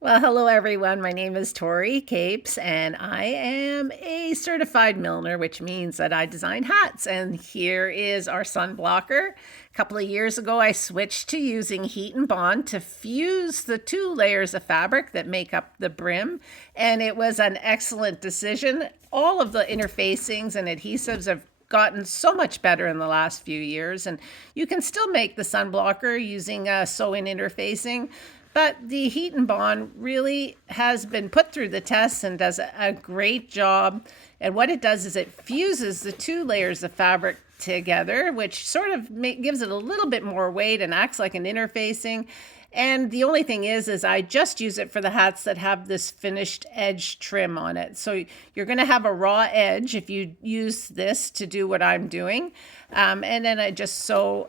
Well, hello everyone. My name is Tori Capes, and I am a certified milliner, which means that I design hats. And here is our sun blocker. A couple of years ago, I switched to using heat and bond to fuse the two layers of fabric that make up the brim, and it was an excellent decision. All of the interfacings and adhesives have gotten so much better in the last few years, and you can still make the sun blocker using sew-in interfacing. But the heat and bond really has been put through the test and does a great job. And what it does is it fuses the two layers of fabric together, which sort of gives it a little bit more weight and acts like an interfacing. And the only thing is I just use it for the hats that have this finished edge trim on it. So you're going to have a raw edge if you use this to do what I'm doing. And then I just sew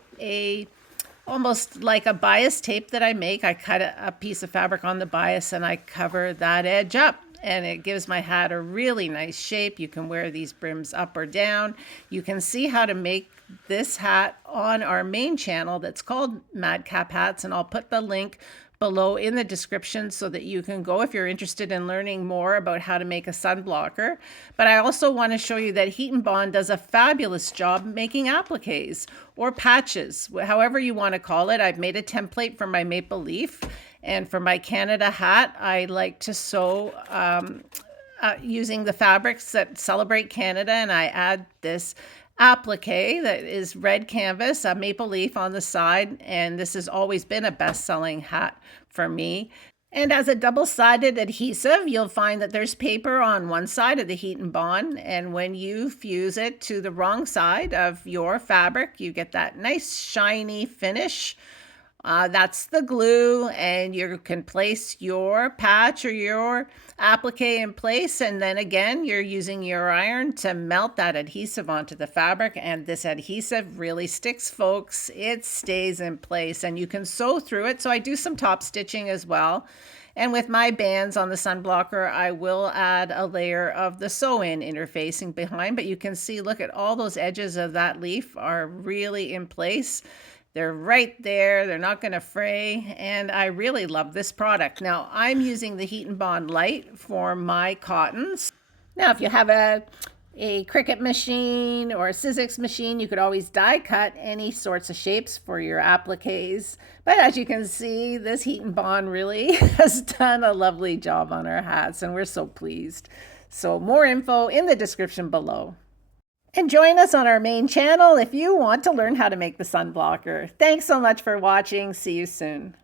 almost like a bias tape that I make. I cut a piece of fabric on the bias and I cover that edge up, and it gives my hat a really nice shape. You can wear these brims up or down. You can see how to make this hat on our main channel that's called Madcap Hats, and I'll put the link below in the description so that you can go if you're interested in learning more about how to make a sun blocker. But I also want to show you that Heat and Bond does a fabulous job making appliques or patches, however you want to call it. I've made a template for my maple leaf, and for my Canada hat, I like to sew using the fabrics that celebrate Canada, and I add this applique that is red canvas, a maple leaf on the side, and this has always been a best-selling hat for me. And as a double-sided adhesive, you'll find that there's paper on one side of the heat and bond, and when you fuse it to the wrong side of your fabric, you get that nice shiny finish. That's the glue, and you can place your patch or your applique in place, and then again you're using your iron to melt that adhesive onto the fabric, and this adhesive really sticks, folks. It stays in place and you can sew through it. So I do some top stitching as well, and with my bands on the sun blocker I will add a layer of the sew-in interfacing behind, but you can see, look at all those edges of that leaf are really in place. They're right there. They're not going to fray. And I really love this product. Now, I'm using the Heat and Bond Light for my cottons. Now, if you have a Cricut machine or a Sizzix machine, you could always die cut any sorts of shapes for your appliques. But as you can see, this Heat and Bond really has done a lovely job on our hats, and we're so pleased. So more info in the description below. And join us on our main channel if you want to learn how to make the sun blocker. Thanks so much for watching. See you soon.